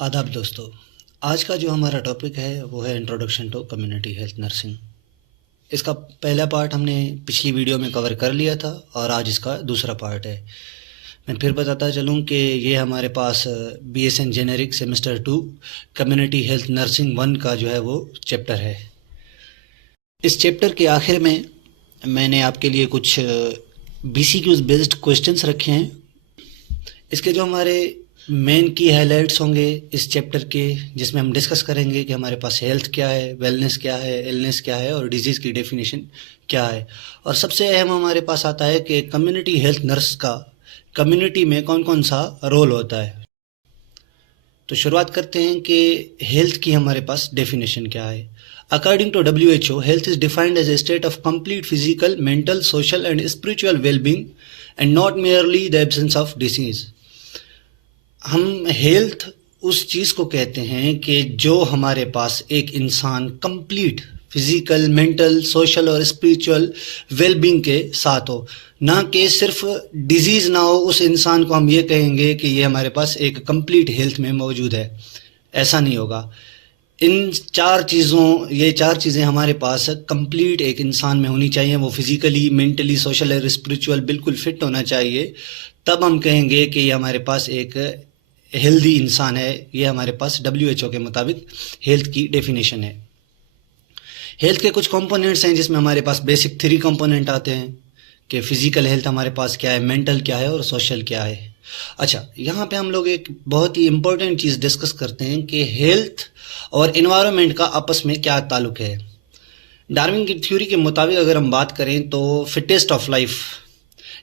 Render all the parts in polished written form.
आदाब दोस्तों। आज का जो हमारा टॉपिक है वो है introduction to community health nursing. इसका पहला पार्ट हमने पिछली वीडियो में कवर कर लिया था और आज इसका दूसरा पार्ट है। मैं फिर बताता चलूँ कि ये हमारे पास BSN generic semester 2 community health nursing 1 का जो है वो चैप्टर है। इस चैप्टर के आखिर में मैंने आपके लिए कुछ BCQs बेस्ड क्वेश्चंस रखे हैं। इसके जो हमारे मेन की हाइलाइट्स होंगे इस चैप्टर के, जिसमें हम डिस्कस करेंगे कि हमारे पास हेल्थ क्या है, वेलनेस क्या है, इलनेस क्या है और डिजीज़ की डेफिनेशन क्या है। और सबसे अहम हमारे पास आता है कि कम्युनिटी हेल्थ नर्स का कम्युनिटी में कौन कौन सा रोल होता है। तो शुरुआत करते हैं कि हेल्थ की हमारे पास डेफिनेशन क्या है। According to WHO, health is defined as a state of complete physical, mental, social and spiritual wellbeing and not merely the absence of disease. हम हेल्थ उस चीज़ को कहते हैं कि जो हमारे पास एक इंसान कंप्लीट फिजिकल, मेंटल, सोशल और स्पिरिचुअल वेलबींग के साथ हो, ना कि सिर्फ डिजीज़ ना हो। उस इंसान को हम ये कहेंगे कि ये हमारे पास एक कंप्लीट हेल्थ में मौजूद है, ऐसा नहीं होगा। ये चार चीज़ें हमारे पास कंप्लीट एक इंसान में होनी चाहिए। वो फिजिकली, मेंटली, सोशल और स्पिरिचुअल बिल्कुल फिट होना चाहिए, तब हम कहेंगे कि ये हमारे पास एक हेल्दी इंसान है। ये हमारे पास WHO के मुताबिक हेल्थ की डेफिनेशन है। हेल्थ के कुछ कंपोनेंट्स हैं जिसमें हमारे पास बेसिक 3 कंपोनेंट आते हैं कि फिजिकल हेल्थ हमारे पास क्या है, मेंटल क्या है और सोशल क्या है। अच्छा, यहाँ पे हम लोग एक बहुत ही इंपॉर्टेंट चीज़ डिस्कस करते हैं कि हेल्थ और एनवायरनमेंट का आपस में क्या ताल्लुक है। डार्विन की थ्योरी के मुताबिक अगर हम बात करें तो फिटेस्ट ऑफ लाइफ,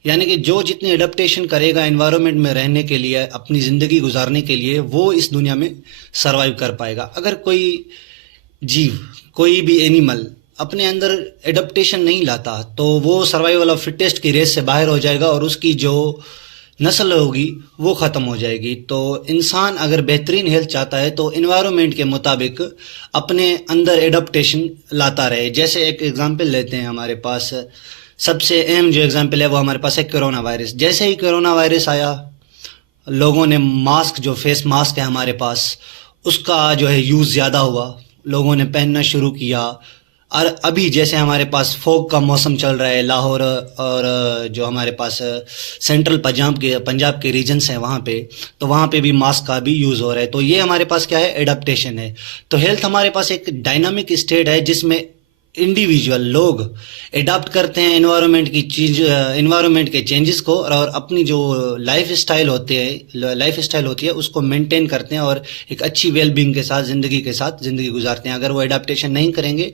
यानी कि जो जितनी एडेप्टेशन करेगा एनवायरनमेंट में रहने के लिए, अपनी ज़िंदगी गुजारने के लिए, वो इस दुनिया में सरवाइव कर पाएगा। अगर कोई जीव, कोई भी एनिमल अपने अंदर एडेप्टेशन नहीं लाता तो वो सर्वाइवल ऑफ फिटेस्ट की रेस से बाहर हो जाएगा और उसकी जो नस्ल होगी वो ख़त्म हो जाएगी। तो इंसान अगर बेहतरीन हेल्थ चाहता है तो एनवायरनमेंट के मुताबिक अपने अंदर एडेप्टेशन लाता रहे। जैसे एक एग्जांपल लेते हैं, हमारे पास सबसे अहम जो एग्जांपल है वो हमारे पास है कोरोना वायरस। जैसे ही कोरोना वायरस आया, लोगों ने मास्क, जो फेस मास्क है हमारे पास, उसका जो है यूज़ ज़्यादा हुआ, लोगों ने पहनना शुरू किया। और अभी जैसे हमारे पास फॉग का मौसम चल रहा है लाहौर और जो हमारे पास सेंट्रल पंजाब के रीजन्स हैं वहाँ पे, तो वहाँ पे भी मास्क का भी यूज़ हो रहा है। तो ये हमारे पास क्या है, एडाप्टेशन है। तो हेल्थ हमारे पास एक डायनामिक स्टेट है जिसमें इंडिविजुअल लोग एडाप्ट करते हैं एनवायरनमेंट के चेंजेस को और अपनी जो लाइफ स्टाइल होती है उसको मेंटेन करते हैं और एक अच्छी वेलबींग के साथ ज़िंदगी गुजारते हैं। अगर वो एडाप्टेशन नहीं करेंगे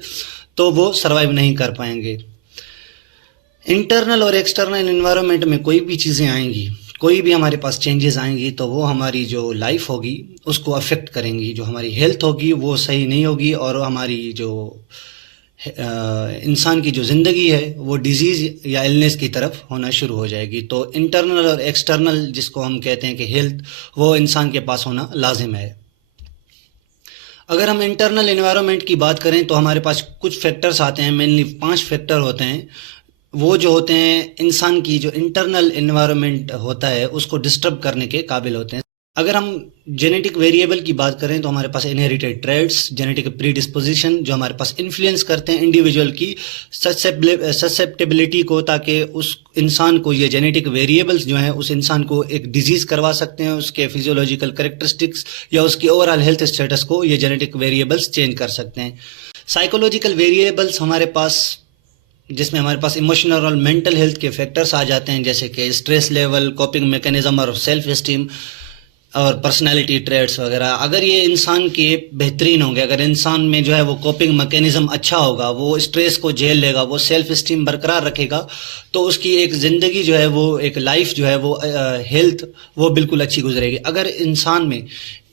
तो वो सरवाइव नहीं कर पाएंगे। इंटरनल और एक्सटर्नल एनवायरनमेंट में कोई भी चीज़ें आएंगी, कोई भी हमारे पास चेंजेस आएंगी तो वो हमारी जो लाइफ होगी उसको अफेक्ट करेंगी। जो हमारी हेल्थ होगी वो सही नहीं होगी और हमारी जो इंसान की जो ज़िंदगी है वो डिजीज़ या इलनेस की तरफ होना शुरू हो जाएगी। तो इंटरनल और एक्सटर्नल जिसको हम कहते हैं कि हेल्थ, वो इंसान के पास होना लाजिम है। अगर हम इंटरनल एनवायरनमेंट की बात करें तो हमारे पास कुछ फैक्टर्स आते हैं, मेनली 5 फैक्टर होते हैं। वो जो होते हैं इंसान की जो इंटरनल एनवायरनमेंट होता है उसको डिस्टर्ब करने के काबिल होते हैं। अगर हम जेनेटिक वेरिएबल की बात करें तो हमारे पास इनहेरिटेड ट्रेड्स, जेनेटिक प्रीडिस्पोजिशन जो हमारे पास इन्फ्लुएंस करते हैं इंडिविजुअल की ससेप्टेबिलिटी को, ताकि उस इंसान को ये जेनेटिक वेरिएबल्स जो हैं उस इंसान को एक डिजीज़ करवा सकते हैं। उसके फिजियोलॉजिकल कैरेक्टरिस्टिक्स या उसकी ओवरऑल हेल्थ स्टेटस को ये जेनेटिक वेरिएबल्स चेंज कर सकते हैं। साइकोलॉजिकल वेरिएबल्स हमारे पास, जिसमें हमारे पास इमोशनल और मेंटल हेल्थ के फैक्टर्स आ जाते हैं, जैसे कि स्ट्रेस लेवल, कोपिंग मैकेनिज्म और सेल्फ एस्टीम और पर्सनालिटी ट्रेट्स वगैरह। अगर ये इंसान के बेहतरीन होंगे, अगर इंसान में जो है वो कोपिंग मैकेनिज्म अच्छा होगा, वो स्ट्रेस को झेल लेगा, वो सेल्फ एस्टीम बरकरार रखेगा, तो उसकी एक ज़िंदगी जो है वो एक लाइफ जो है वो हेल्थ वो बिल्कुल अच्छी गुजरेगी। अगर इंसान में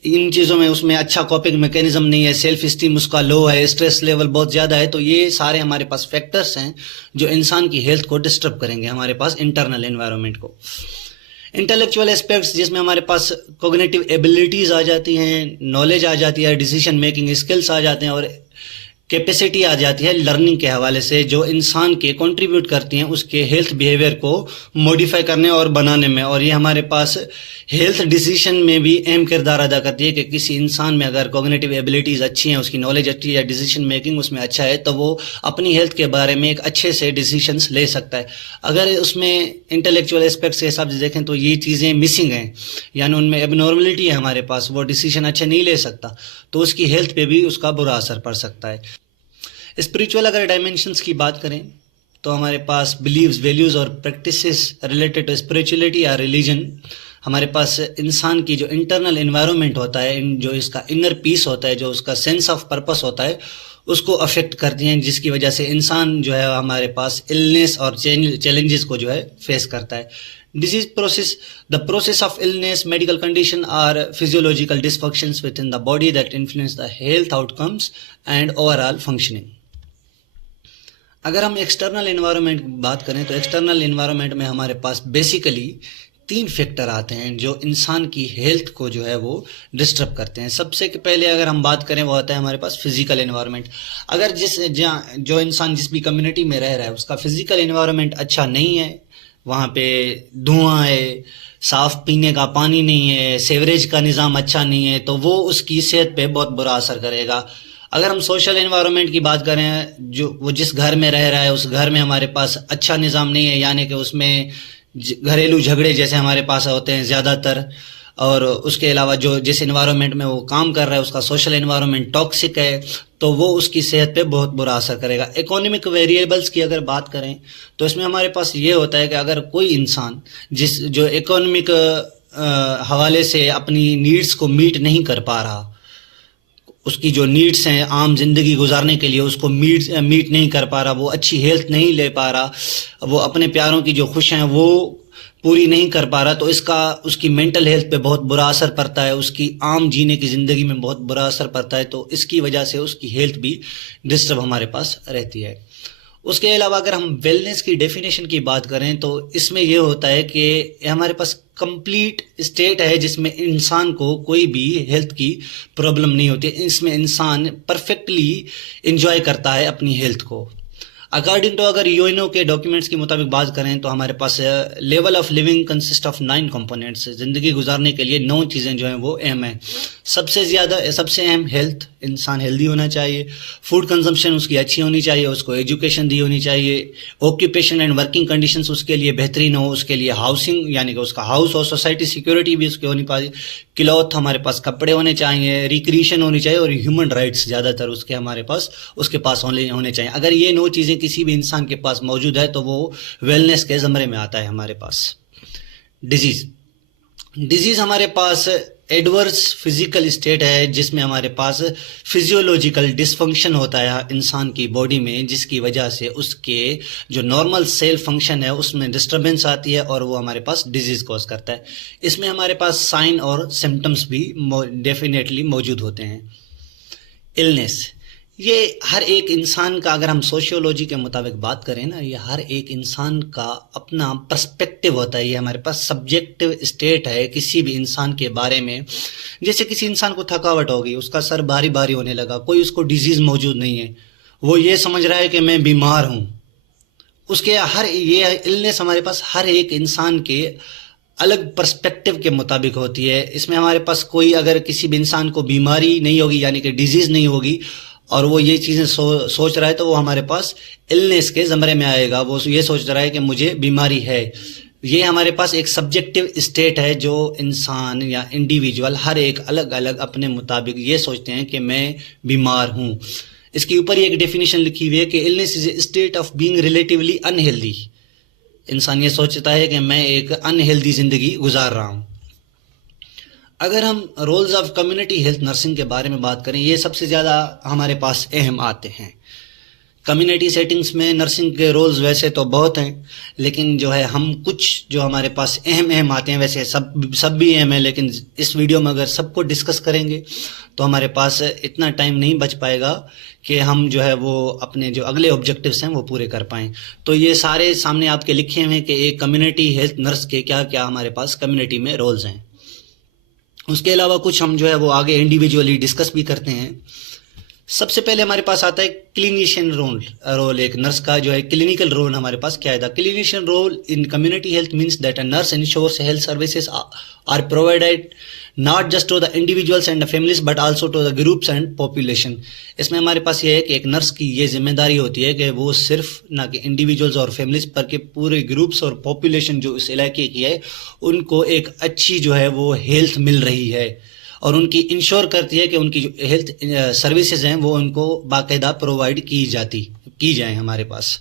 इन चीज़ों में उसमें अच्छा कोपिंग मैकेनिज्म नहीं है, सेल्फ एस्टीम उसका लो है, स्ट्रेस लेवल बहुत ज़्यादा है, तो ये सारे हमारे पास फैक्टर्स हैं जो इंसान की हेल्थ को डिस्टर्ब करेंगे हमारे पास इंटरनल एनवायरनमेंट को। इंटेलेक्चुअल एस्पेक्ट्स जिसमें हमारे पास कोग्निटिव एबिलिटीज़ आ जाती हैं, नॉलेज आ जाती है, डिसीजन मेकिंग स्किल्स आ जाते हैं और कैपेसिटी आ जाती है लर्निंग के हवाले से, जो इंसान के कंट्रीब्यूट करती हैं उसके हेल्थ बिहेवियर को मॉडिफाई करने और बनाने में। और ये हमारे पास हेल्थ डिसीजन में भी अहम किरदार अदा करती है कि किसी इंसान में अगर कॉग्निटिव एबिलिटीज़ अच्छी हैं, उसकी नॉलेज अच्छी है या डिसीजन मेकिंग उसमें अच्छा है, तो वो अपनी हेल्थ के बारे में एक अच्छे से डिसीजंस ले सकता है। अगर उसमें इंटेलेक्चुअल एस्पेक्ट्स के हिसाब से देखें तो ये चीज़ें मिसिंग हैं, यानी उनमें एबनॉर्मलिटी है हमारे पास, वो डिसीजन अच्छे नहीं ले सकता, तो उसकी हेल्थ पे भी उसका बुरा असर पड़ सकता है। स्पिरिचुअल अगर डायमेंशंस की बात करें तो हमारे पास बिलीव्स, वैल्यूज़ और प्रैक्टिसेस रिलेटेड टू स्पिरिचुअलिटी या रिलीजन हमारे पास इंसान की जो इंटरनल एनवायरनमेंट होता है, जो इसका इनर पीस होता है, जो उसका सेंस ऑफ पर्पस होता है, उसको अफेक्ट करती हैं, जिसकी वजह से इंसान जो है हमारे पास इलनेस और चैलेंजेस को जो है फेस करता है। Disease process, the process of illness, medical condition or physiological dysfunctions with in the body that influence the health outcomes and overall functioning. अगर हम एक्सटर्नल एनवायरनमेंट की बात करें तो एक्सटर्नल एनवायरनमेंट में हमारे पास बेसिकली 3 फैक्टर आते हैं जो इंसान की हेल्थ को जो है वो डिस्टर्ब करते हैं। सबसे पहले अगर हम बात करें वो आता है हमारे पास फिजिकल एनवायरनमेंट। अगर जो इंसान जिस भी कम्युनिटी में रह रहा है उसका फिजिकल एनवायरनमेंट अच्छा नहीं है, वहाँ पे धुआं है, साफ पीने का पानी नहीं है, सेवरेज का निज़ाम अच्छा नहीं है, तो वो उसकी सेहत पे बहुत बुरा असर करेगा। अगर हम सोशल एनवायरनमेंट की बात करें, जो वो जिस घर में रह रहा है उस घर में हमारे पास अच्छा निज़ाम नहीं है, यानी कि उसमें घरेलू झगड़े जैसे हमारे पास होते हैं ज़्यादातर, और उसके अलावा जो जिस एनवायरनमेंट में वो काम कर रहा है उसका सोशल एनवायरनमेंट टॉक्सिक है, तो वो उसकी सेहत पे बहुत बुरा असर करेगा। इकोनॉमिक वेरिएबल्स की अगर बात करें तो इसमें हमारे पास ये होता है कि अगर कोई इंसान जो इकोनॉमिक हवाले से अपनी नीड्स को मीट नहीं कर पा रहा, उसकी जो नीड्स हैं आम जिंदगी गुजारने के लिए उसको मीट नहीं कर पा रहा, वो अच्छी हेल्थ नहीं ले पा रहा, वो अपने प्यारों की जो खुश हैं वो पूरी नहीं कर पा रहा, तो इसका उसकी मेंटल हेल्थ पे बहुत बुरा असर पड़ता है, उसकी आम जीने की ज़िंदगी में बहुत बुरा असर पड़ता है। तो इसकी वजह से उसकी हेल्थ भी डिस्टर्ब हमारे पास रहती है। उसके अलावा अगर हम वेलनेस की डेफिनेशन की बात करें तो इसमें यह होता है कि हमारे पास कंप्लीट स्टेट है जिसमें इंसान को कोई भी हेल्थ की प्रॉब्लम नहीं होती, इसमें इंसान परफेक्टली एंजॉय करता है अपनी हेल्थ को। अकॉर्डिंग टू अगर यूएनओ के डॉक्यूमेंट्स के मुताबिक बात करें तो हमारे पास level of living consist of 9 components. ज़िंदगी गुजारने के लिए 9 चीज़ें जो हैं वो अहम है। सबसे अहम हेल्थ, इंसान हेल्दी होना चाहिए, फूड कंजम्पशन उसकी अच्छी होनी चाहिए, उसको एजुकेशन दी होनी चाहिए, ऑक्यूपेशन एंड वर्किंग कंडीशंस उसके लिए बेहतरीन हो, उसके लिए हाउसिंग यानी कि उसका हाउस और सोसाइटी सिक्योरिटी भी उसकी होनी चाहिए, क्लॉथ हमारे पास कपड़े होने चाहिए, रिक्रिएशन होनी चाहिए, और ह्यूमन राइट्स ज़्यादातर उसके पास होने चाहिए। अगर ये 9 चीज़ें किसी भी इंसान के पास मौजूद है तो वो वेलनेस के ज़मरे में आता है हमारे पास। डिजीज़ हमारे पास एडवर्स फिजिकल स्टेट है जिसमें हमारे पास फिजियोलॉजिकल डिसफंक्शन होता है इंसान की बॉडी में, जिसकी वजह से उसके जो नॉर्मल सेल फंक्शन है उसमें डिस्टर्बेंस आती है और वो हमारे पास डिजीज़ कॉज करता है। इसमें हमारे पास साइन और सिम्टम्स भी डेफिनेटली मौजूद होते हैं। इलनेस, ये हर एक इंसान का, अगर हम सोशियोलॉजी के मुताबिक बात करें ना, ये हर एक इंसान का अपना पर्सपेक्टिव होता है। ये हमारे पास सब्जेक्टिव स्टेट है किसी भी इंसान के बारे में। जैसे किसी इंसान को थकावट हो गई, उसका सर भारी भारी होने लगा, कोई उसको डिजीज़ मौजूद नहीं है, वो ये समझ रहा है कि मैं बीमार हूँ। उसके ये इलनेस हमारे पास हर एक इंसान के अलग पर्सपेक्टिव के मुताबिक होती है। इसमें हमारे पास कोई अगर किसी भी इंसान को बीमारी नहीं होगी यानी कि डिजीज़ नहीं होगी और वो ये चीज़ें सोच रहा है तो वो हमारे पास इलनेस के ज़मरे में आएगा। वो ये सोच रहा है कि मुझे बीमारी है। ये हमारे पास एक सब्जेक्टिव स्टेट है जो इंसान या इंडिविजुअल हर एक अलग अलग अपने मुताबिक ये सोचते हैं कि मैं बीमार हूँ। इसके ऊपर ही एक डेफिनेशन लिखी हुई है कि illness is a state of being relatively unhealthy. इंसान ये सोचता है कि मैं एक अनहेल्दी ज़िंदगी गुजार रहा हूँ। अगर हम roles of community health nursing के बारे में बात करें, ये सबसे ज़्यादा हमारे पास अहम आते हैं। कम्युनिटी सेटिंग्स में नर्सिंग के रोल्स वैसे तो बहुत हैं, लेकिन जो है हम कुछ जो हमारे पास अहम आते हैं, वैसे सब भी अहम है, लेकिन इस वीडियो में अगर सबको डिस्कस करेंगे तो हमारे पास इतना टाइम नहीं बच पाएगा कि हम जो है वो अपने जो अगले ऑब्जेक्टिव्स हैं वो पूरे कर पाएँ। तो ये सारे सामने आपके लिखे हुए हैं कि एक कम्युनिटी हेल्थ नर्स के क्या क्या हमारे पास कम्युनिटी में रोल्स हैं। उसके अलावा कुछ हम जो है वो आगे इंडिविजुअली डिस्कस भी करते हैं। सबसे पहले हमारे पास आता है क्लिनिशियन रोल एक नर्स का जो है क्लिनिकल रोल हमारे पास क्या है। The clinician role in community health means that a nurse ensures health services are provided not just to the individuals and the families but also to the groups and population. इसमें हमारे पास ये है कि एक नर्स की ये जिम्मेदारी होती है कि वो सिर्फ ना कि इंडिविजुअल्स और फैमिलीज पर के पूरे ग्रुप्स और पॉपुलेशन जो इस इलाके की है उनको एक अच्छी जो है वो हेल्थ मिल रही है और उनकी इंश्योर करती है कि उनकी जो हेल्थ सर्विसेज हैं वो उनको बाकायदा प्रोवाइड की जाए हमारे पास।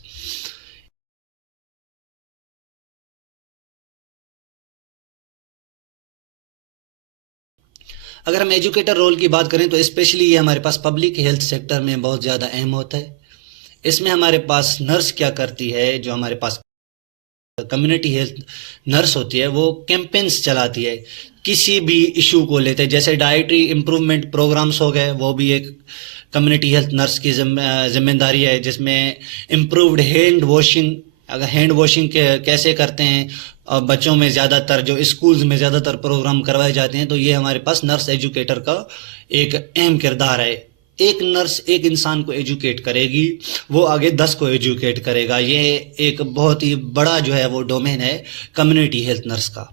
अगर हम एजुकेटर रोल की बात करें तो स्पेशली ये हमारे पास पब्लिक हेल्थ सेक्टर में बहुत ज़्यादा अहम होता है। इसमें हमारे पास नर्स क्या करती है, जो हमारे पास कम्युनिटी हेल्थ नर्स होती है वो कैंपेन्स चलाती है किसी भी इशू को लेते हैं। जैसे डाइटरी इम्प्रूवमेंट प्रोग्राम्स हो गए, वो भी एक कम्युनिटी हेल्थ नर्स की जिम्मेदारी है, जिसमें इम्प्रूव्ड हैंड वॉशिंग, अगर हैंड वॉशिंग कैसे करते हैं और बच्चों में ज़्यादातर जो स्कूल्स में ज़्यादातर प्रोग्राम करवाए जाते हैं, तो ये हमारे पास नर्स एजुकेटर का एक अहम किरदार है। एक नर्स एक इंसान को एजुकेट करेगी, वो आगे 10 को एजुकेट करेगा। ये एक बहुत ही बड़ा जो है वो डोमेन है कम्युनिटी हेल्थ नर्स का।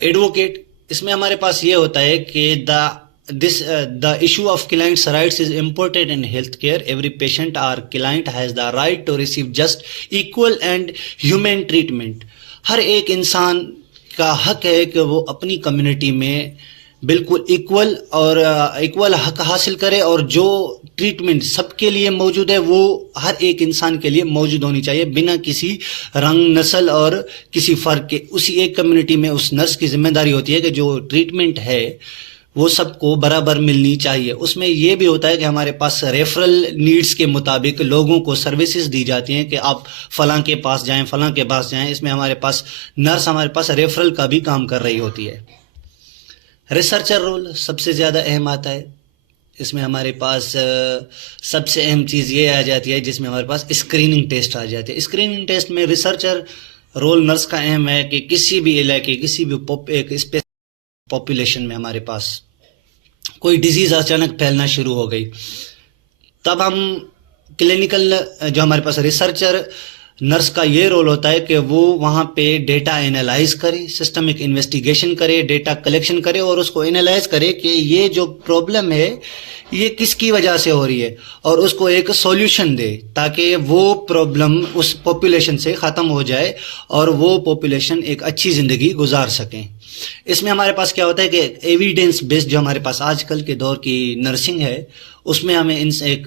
एडवोकेट, इसमें हमारे पास ये होता है कि the issue of client's rights is important in healthcare. Every patient or client has the right to receive just equal and human treatment. हर एक इंसान का हक है कि वो अपनी कम्युनिटी में बिल्कुल इक्वल हक हासिल करे और जो ट्रीटमेंट सबके लिए मौजूद है वो हर एक इंसान के लिए मौजूद होनी चाहिए बिना किसी रंग, नस्ल और किसी फ़र्क के। उसी एक कम्युनिटी में उस नर्स की जिम्मेदारी होती है कि जो ट्रीटमेंट है वो सबको बराबर मिलनी चाहिए। उसमें ये भी होता है कि हमारे पास रेफरल नीड्स के मुताबिक लोगों को सर्विसेज दी जाती हैं कि आप फलां के पास जाएं, फलां के पास जाएं। इसमें हमारे पास नर्स हमारे पास रेफरल का भी काम कर रही होती है। रिसर्चर रोल सबसे ज़्यादा अहम आता है। इसमें हमारे पास सबसे अहम चीज़ ये आ जाती है जिसमें हमारे पास स्क्रीनिंग टेस्ट आ जाती है। स्क्रीनिंग टेस्ट में रिसर्चर रोल नर्स का अहम है कि किसी भी इलाके, किसी भी एक पॉपुलेशन में हमारे पास कोई डिजीज़ अचानक फैलना शुरू हो गई, तब हम क्लिनिकल जो हमारे पास रिसर्चर नर्स का ये रोल होता है कि वो वहाँ पे डेटा एनालाइज करे, सिस्टमिक इन्वेस्टिगेशन करे, डेटा कलेक्शन करे और उसको एनालाइज करे कि ये जो प्रॉब्लम है ये किसकी वजह से हो रही है और उसको एक सॉल्यूशन दे ताकि वो प्रॉब्लम उस पॉपुलेशन से ख़त्म हो जाए और वो पॉपुलेशन एक अच्छी ज़िंदगी गुजार सकें। इसमें हमारे पास क्या होता है कि एविडेंस बेस्ड जो हमारे पास आजकल के दौर की नर्सिंग है उसमें हमें इनसे एक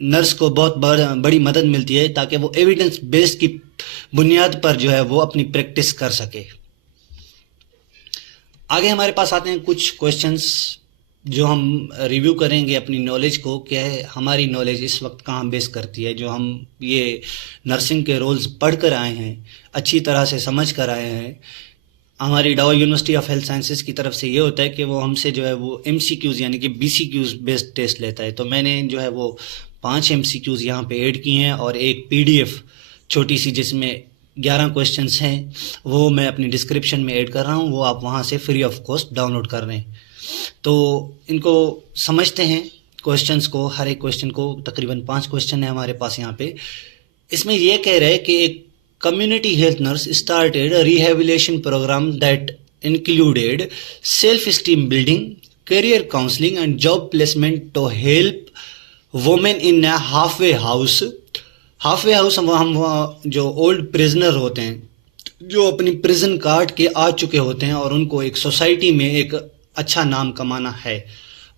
नर्स को बहुत बड़ी मदद मिलती है ताकि वो एविडेंस बेस्ड की बुनियाद पर जो है वो अपनी प्रैक्टिस कर सके। आगे हमारे पास आते हैं कुछ क्वेश्चंस जो हम रिव्यू करेंगे अपनी नॉलेज को, क्या है हमारी नॉलेज इस वक्त कहाँ बेस करती है। जो हम ये नर्सिंग के रोल्स पढ़ कर आए हैं, अच्छी तरह से समझ कर आए हैं, हमारी डाउ यूनिवर्सिटी ऑफ हेल्थ साइंसेज की तरफ से ये होता है कि वो हमसे जो है वो MCQs यानी कि BCQs बेस्ड टेस्ट लेता है। तो मैंने जो है वो 5 MCQs यहाँ पे ऐड किए हैं और एक PDF छोटी सी जिसमें 11 क्वेश्चंस हैं वो मैं अपनी डिस्क्रिप्शन में ऐड कर रहा हूँ, वो आप वहाँ से फ्री ऑफ कॉस्ट डाउनलोड कर रहे हैं। तो इनको समझते हैं क्वेश्चंस को। हर एक क्वेश्चन को तकरीबन 5 क्वेश्चन है हमारे पास यहाँ पे। इसमें यह कह रहे हैं कि एक community health nurse started rehabilitation programme that included self esteem building, career counselling and job placement to help women in halfway house. Halfway house हम जो ओल्ड प्रिजनर होते हैं, जो अपनी प्रिजन काट के आ चुके होते हैं और उनको एक सोसाइटी में एक अच्छा नाम कमाना है,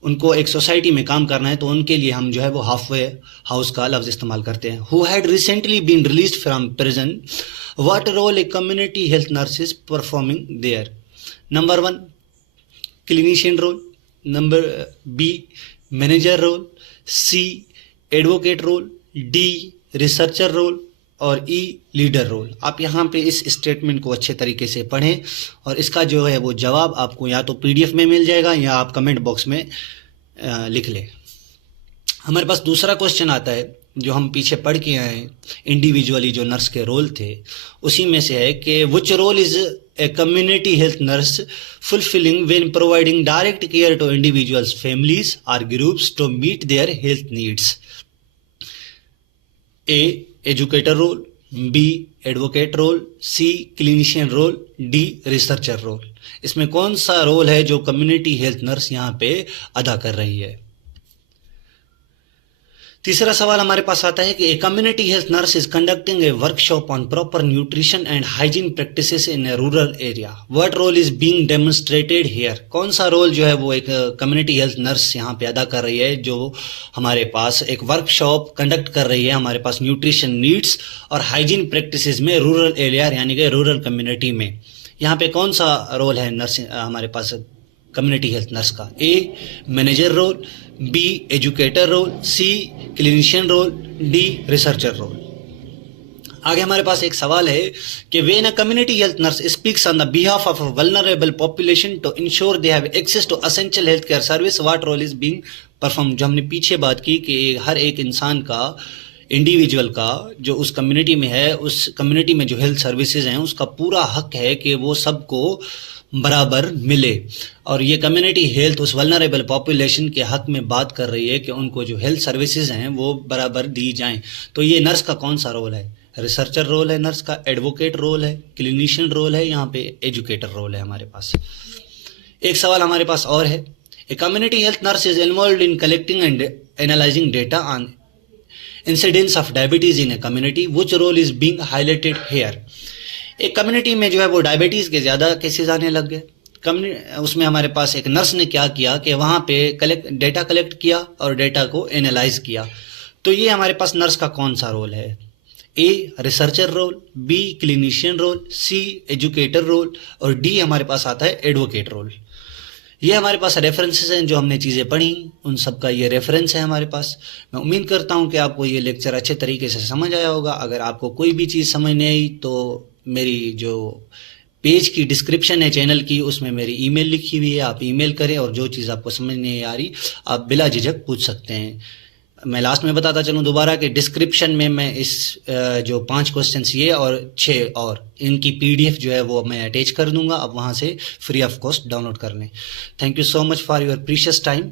उनको एक सोसाइटी में काम करना है, तो उनके लिए हम जो है वो हाफवे हाउस का लफ्ज़ इस्तेमाल करते हैं। Who had recently been released from prison, what role a community health nurse is performing there. Number 1 clinician role, number B manager role, C advocate role, D researcher role और E leader role. आप यहाँ पे इस statement को अच्छे तरीके से पढ़ें और इसका जो है वो जवाब आपको या तो PDF में मिल जाएगा या आप कमेंट बॉक्स में लिख लें। हमारे पास दूसरा क्वेश्चन आता है जो हम पीछे पढ़ के आए हैं, इंडिविजुअली जो नर्स के रोल थे उसी में से है कि which role is a community health nurse fulfilling when providing direct care to individuals, families or groups to meet their health needs? A. Educator role, B. Advocate role, C. Clinician role, D. Researcher role. इसमें कौन सा role है जो community health nurse यहाँ पे अदा कर रही है? तीसरा सवाल हमारे पास आता है कि a community health nurse is conducting a workshop on proper nutrition and hygiene practices in a rural area, what role is being demonstrated here? कौन सा रोल जो है वो एक कम्युनिटी हेल्थ नर्स यहाँ पे अदा कर रही है जो हमारे पास एक वर्कशॉप कंडक्ट कर रही है हमारे पास न्यूट्रिशन नीड्स और हाइजीन प्रैक्टिसेस में रूरल एरिया यानी कि रूरल कम्युनिटी में? यहाँ पे कौन सा रोल है नर्स हमारे पास कम्युनिटी हेल्थ नर्स का? A. Manager role, B. Educator role, C. Clinician role, D. Researcher role. आगे हमारे पास एक सवाल है कि when a community health nurse speaks on the behalf of a vulnerable population to ensure they have access to essential health care service, what role is being perform? जो हमने पीछे बात की कि हर एक इंसान का, इंडिविजुअल का जो उस कम्युनिटी में है, उस कम्युनिटी में जो हेल्थ सर्विसेज हैं उसका पूरा हक है कि वो सबको बराबर मिले, और ये कम्युनिटी हेल्थ उस वल्नरेबल पॉपुलेशन के हक में बात कर रही है कि उनको जो हेल्थ सर्विसेज हैं वो बराबर दी जाएं। तो ये नर्स का कौन सा रोल है? रिसर्चर रोल है नर्स का, एडवोकेट रोल है, क्लिनिशियन रोल है, यहाँ पे एजुकेटर रोल है हमारे पास। एक सवाल हमारे पास और है, a community health nurse is involve in collecting and analysing data on incidence of diabetes in a community, which role is being highlighted here? एक कम्युनिटी में जो है वो डायबिटीज़ के ज़्यादा केसेस आने लग गए। उसमें हमारे पास एक नर्स ने क्या किया कि वहाँ पे डेटा कलेक्ट किया और डेटा को एनालाइज किया। तो ये हमारे पास नर्स का कौन सा रोल है? A. Researcher role, B. Clinician role, C. Educator role और डी हमारे पास आता है एडवोकेट रोल। ये हमारे पास रेफरेंसेस हैं, जो हमने चीज़ें पढ़ी उन सब का ये रेफरेंस है हमारे पास। मैं उम्मीद करता हूँ कि आपको ये लेक्चर अच्छे तरीके से समझ आया होगा। अगर आपको कोई भी चीज़ समझ नहीं आई तो मेरी जो पेज की डिस्क्रिप्शन है चैनल की, उसमें मेरी ईमेल लिखी हुई है, आप ईमेल करें और जो चीज़ आपको समझ नहीं आ रही आप बिला झिझक पूछ सकते हैं। मैं लास्ट में बताता चलूँ दोबारा कि डिस्क्रिप्शन में मैं इस जो 5 क्वेश्चंस ये और 6 और इनकी PDF जो है वो मैं अटैच कर दूंगा, आप वहाँ से फ्री ऑफ कॉस्ट डाउनलोड कर लें। Thank you so much for your precious time.